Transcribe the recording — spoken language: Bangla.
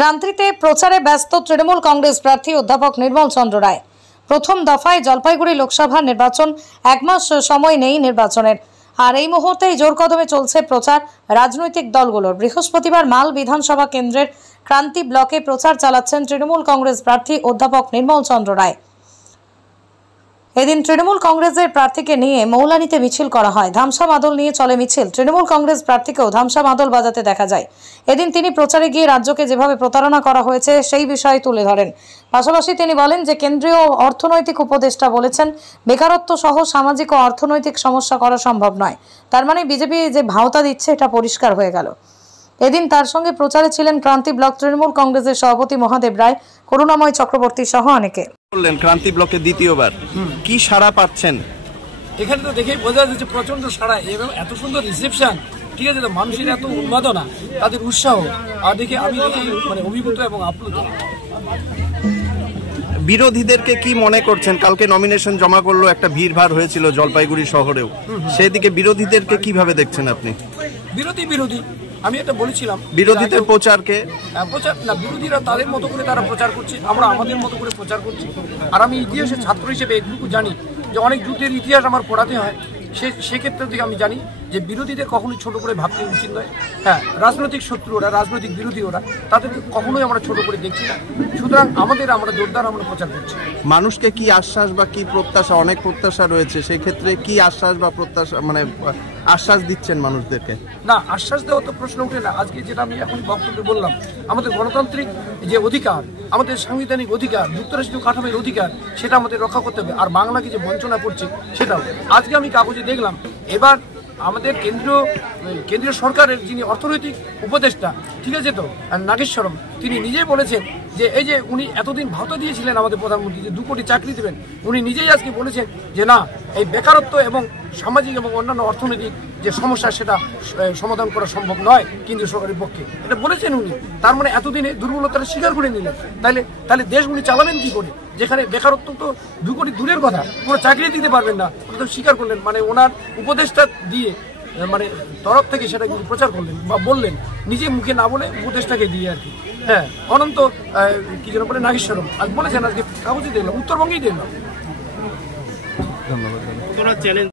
ক্রান্তিতে প্রচারে ব্যস্ত তৃণমূল কংগ্রেস প্রার্থী অধ্যাপক নির্মল চন্দ্র রায়। প্রথম দফায় জলপাইগুড়ি লোকসভা নির্বাচন, এক মাস সময় নেই নির্বাচনের, আর এই মুহূর্তেই জোর কদমে চলছে প্রচার রাজনৈতিক দলগুলোর। বৃহস্পতিবার মাল বিধানসভা কেন্দ্রের ক্রান্তি ব্লকে প্রচার চালাচ্ছেন তৃণমূল কংগ্রেস প্রার্থী অধ্যাপক নির্মল চন্দ্র রায়। এদিন তৃণমূল কংগ্রেসের প্রার্থীকে নিয়ে মৌলানিতে মিছিল করা হয়। ধামসা মাদল নিয়ে চলে মিছিল। তৃণমূল কংগ্রেস প্রার্থীকেও ধামসা মাদল বাজাতে দেখা যায়। এদিন তিনি প্রচারে গিয়ে রাজ্যকে যেভাবে প্রতারণা করা হয়েছে সেই বিষয়ে তুলে ধরেন। পাশাপাশি তিনি বলেন যে কেন্দ্রীয় অর্থনৈতিক উপদেষ্টা বলেছেন বেকারত্ব সহ সামাজিক ও অর্থনৈতিক সমস্যা করা সম্ভব নয়। তার মানে বিজেপি যে ভাওতা দিচ্ছে এটা পরিষ্কার হয়ে গেল। এদিন তার সঙ্গে প্রচারে ছিলেন ক্রান্তি ব্লক তৃণমূল কংগ্রেসের সভাপতি মহাদেব রায়, করুণাময় চক্রবর্তী সহ অনেকে। বললেন ক্রান্তি ব্লকে দ্বিতীয়বার কি সাড়া পাচ্ছেন? এখানে তো দেখেই বোঝা যাচ্ছে প্রচন্ড সাড়া এবং এত সুন্দর রিসেপশন। ঠিক আছে, তো মানুষের এত উন্মাদনা, তাদের উৎসাহ আর দেখে আমি মানে অভিভূত এবং আপ্লুত। বিরোধীদেরকে কি মনে করছেন? কালকে নমিনেশন জমা করলো, একটা ভিড়ভাড় হয়েছিল জলপাইগুড়ি শহরেও, সেদিকে বিরোধীদেরকে কিভাবে দেখছেন আপনি? বিরোধী আমি এটা বলেছিলাম, বিরোধীদের প্রচারকে প্রচার না, বিরোধীরা তাদের মতো করে তারা প্রচার করছে, আমরা আমাদের মতো করে প্রচার করছি। আর আমি ইতিহাসের ছাত্র হিসেবে এটুকু জানি যে অনেক যুদ্ধের ইতিহাস আমার পড়াতে হয়। সেক্ষেত্রে থেকে আমি জানি যে বিরোধীদের কখনোই ছোট করে ভাবতে উচিত নয়। হ্যাঁ, রাজনৈতিক শত্রু ওরা, রাজনৈতিক বিরোধী ওরা, তাদেরকে কখনোই আমরা ছোট করে দেখছি না। সুতরাং আমরা জোরদার আমরা প্রচার করছি। মানুষকে কি আশ্বাস বা কি প্রত্যাশা, অনেক প্রত্যাশা রয়েছে, সেই ক্ষেত্রে কি আশ্বাস বা প্রত্যাশা মানে আশ্বাস দিচ্ছেন মানুষদেরকে? না, আশ্বাস দেওয়া তো প্রশ্ন উঠে না। আজকে যেটা আমি এখন বক্তব্যে বললাম, আমাদের গণতান্ত্রিক যে অধিকার, আমাদের সাংবিধানিক অধিকার, যুক্তরাষ্ট্রীয় কাঠামোর অধিকার, সেটা আমাদের রক্ষা করতে হবে। আর বাংলাকে যে বঞ্চনা করছে সেটাও আজকে আমি কাগজে দেখলাম। এবার আমাদের কেন্দ্রীয় সরকারের যিনি অর্থনৈতিক উপদেষ্টা, ঠিক আছে, তো নাগেশ্বরম, তিনি নিজেই বলেছেন যে এই যে উনি এতদিন ভাতা দিয়েছিলেন আমাদের প্রধানমন্ত্রী যে 2 কোটি চাকরি দেবেন, উনি নিজেই আজকে বলেছেন যে না, এই বেকারত্ব এবং সামাজিক এবং অন্যান্য অর্থনৈতিক যে সমস্যা সেটা সমাধান করা সম্ভব নয় কেন্দ্রীয় সরকারের পক্ষে। এটা বলেছেন উনি। তার মানে এতদিনে দুর্বলতাটা স্বীকার করে নিলেন। তাহলে দেশ উনি চালাবেন কি করে, যেখানে বেকারত্ব তো 2 কোটি দূরের কথা, পুরো চাকরি দিতে পারবেন না, ওটা তো স্বীকার করলেন। মানে ওনার উপদেষ্টা দিয়ে মানে তরফ থেকে সেটা কিন্তু প্রচার করলেন বা বললেন, নিজে মুখে না বলে উপদেষ্টাকে দিয়ে আর কি। হ্যাঁ, অনন্ত কি যেন বলে নাগেশ্বরম আজ বলেছেন, আজকে কাগজে দেখলাম, উত্তরবঙ্গেই দেখলাম। ধন্যবাদ।